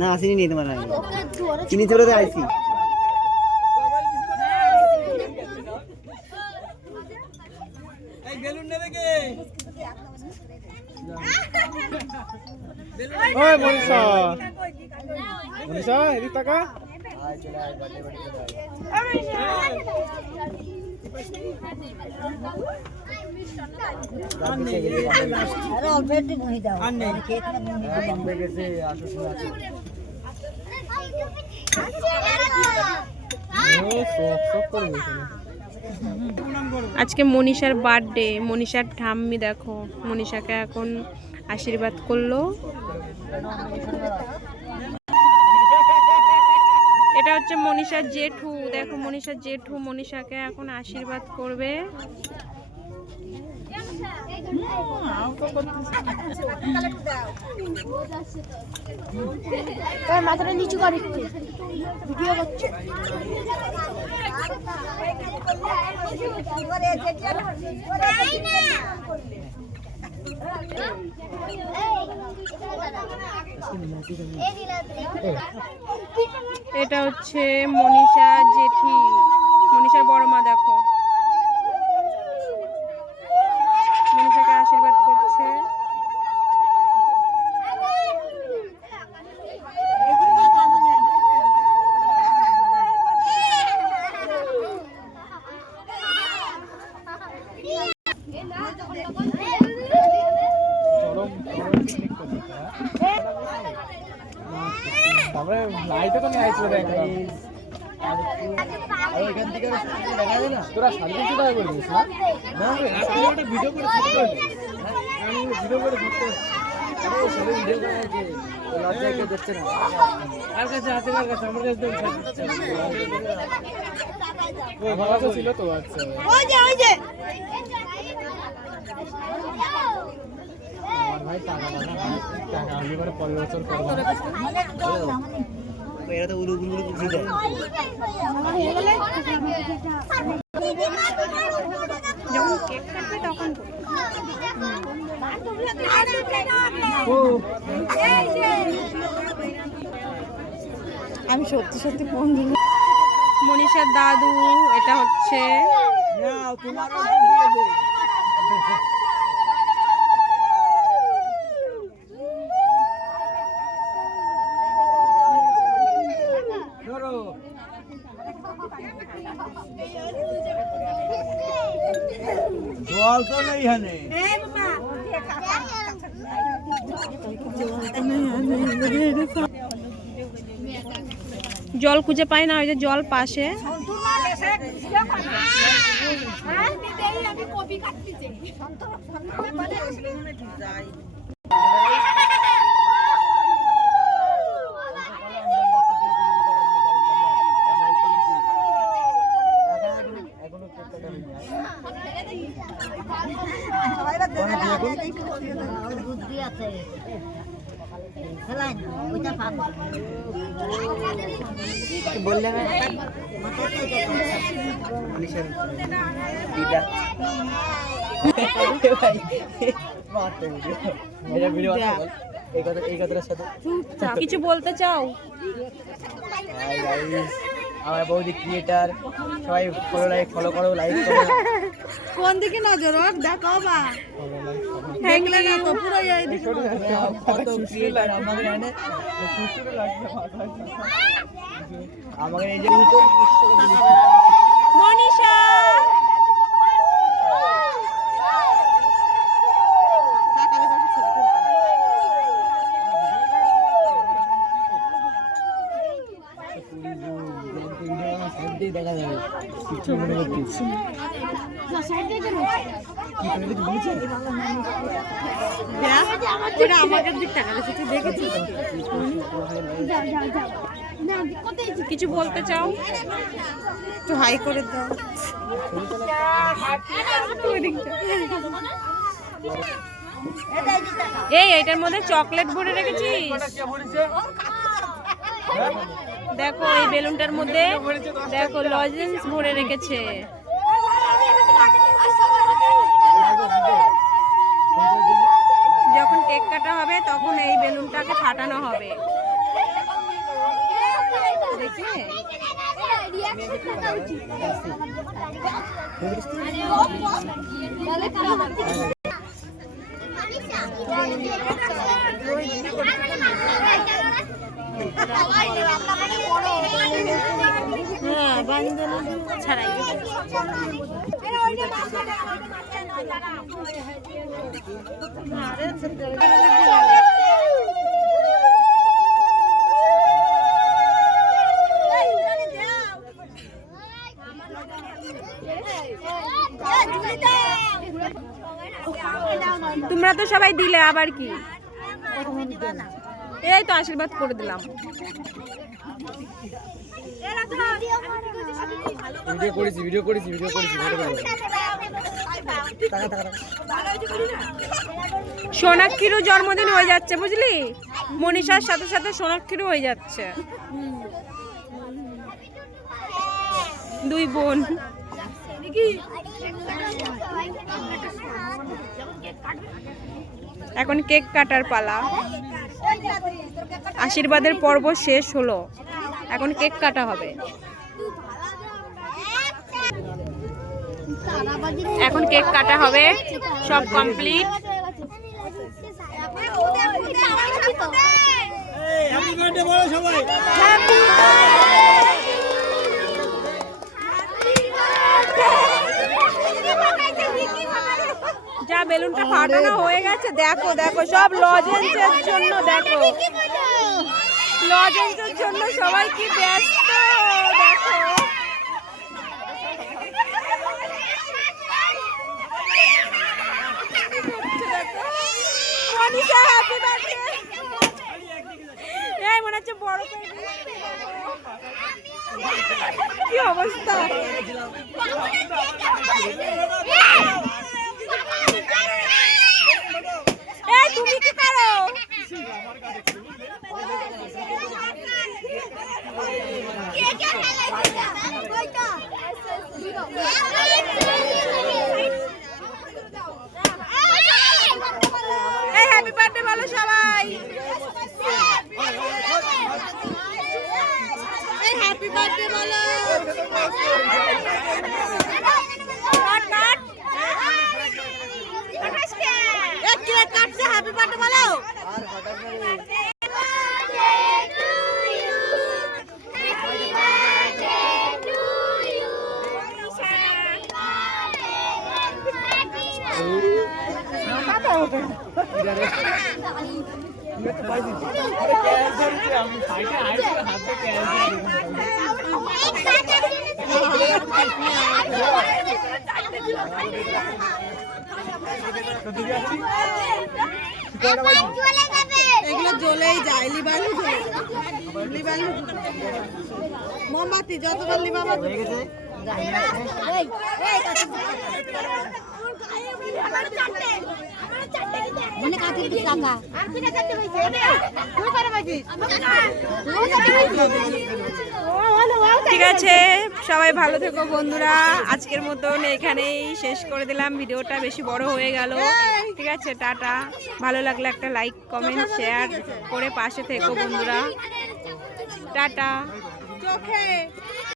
না চিনি নেই তোমার, চিনি ছোট আইছি। ওই মনীষা, মনীষা এদিক তাকা। আজকে মনীষার বার্থডে। মনীষার ঠাম্মি দেখো মনীষাকে এখন আশীর্বাদ করলো। এটা হচ্ছে মনীষার জেঠু। দেখো মনীষার জেঠু মনীষাকে এখন আশীর্বাদ করবে। মাথাটা নিচু কর একটু, ভিডিও করছে। এটা হচ্ছে মনীষা জেঠি, মনীষার বড় মা। দেখো মনীষাকে আশীর্বাদ করছে। তারপরে লাইটও তো নিয়ে আসবে। তোরা সাড়ে 300 টাকা করে দিস না? ভিডিও করে ভিডিও করে দেখছে না। আর কাছে আছে, কার কাছে? আমার কাছে ভালো ছিল তো। আচ্ছা ভাই টাকা আমি করে 15 বছর করবো। এরা তো উলু গুলো বুঝে যায়। যখন কেক কাটবে তখন আমি সত্যি সত্যি ফোন দিই। মনীষার দাদু এটা হচ্ছে। জল তো নেই এখানে। জল খুঁজে পাই না, ওই যে জল পাশে। বললেন কিছু বলতে চাও? আমার বৌদি ক্রিয়েটার, সবাই ফলো করো, লাইক করো। কোন দিকে নজর ওর দেখো বা দেখলে না তো পুরো এই দিকে। কত ক্রিয়েটার আমাদের এখানে। আমাদের এই যে মনীষা দেখা যাবে কিছু মনে করছি। কিছু বলতে চাও? একটু হাই করে দাও। এই এটার মধ্যে চকলেট ভরে রেখেছিস? দেখো এই বেলুনটার মধ্যে দেখো লজেন্স ভরে রেখেছে। যখন কেক কাটা হবে তখন এই বেলুনটাকে ফাটানো হবে। দেখি ছাড়াই তোমরা তো সবাই দিলে, আবার কি? এই তো আশীর্বাদ করে দিলাম। ভিডিও করেছি সোনাক্ষীরও জন্মদিন হয়ে যাচ্ছে বুঝলি, মনীষার সাথে সাথে সোনাক্ষীরও হয়ে যাচ্ছে, দুই বোন। এখন কেক কাটার পালা। আশীর্বাদের পর্ব শেষ হলো, এখন কেক কাটা হবে। এখন কেক কাটা হবে, সব কমপ্লিট। হ্যাপি বার্থডে বলো সবাই। যা বেলুনটা ফাটানো হয়ে গেছে, দেখো দেখো সব লজেন্সের জন্য, দেখো লজেন্সের জন্য সবাই কি ব্যস্ত, দেখো মনীষা হ্যাপি বার্থডে। এই মনে হচ্ছে বড় কি অবস্থা। এই তুমি কি করো? এই হ্যাপি বার্থডে বলো সবাই। এই হ্যাপি বার্থডে বলো। কেক কাটছে, হ্যাপি বার্থডে বলো। এগুলো জ্বলেই যায়, লিবালু লিবালু মোমবাতি যতবার লিবাবা ঠিক আছে। সবাই ভালো থেকো বন্ধুরা, আজকের মতন এখানেই শেষ করে দিলাম, ভিডিওটা বেশি বড় হয়ে গেল। ঠিক আছে, টাটা। ভালো লাগলে একটা লাইক কমেন্ট শেয়ার করে পাশে থেকো বন্ধুরা, টাটা। চোখে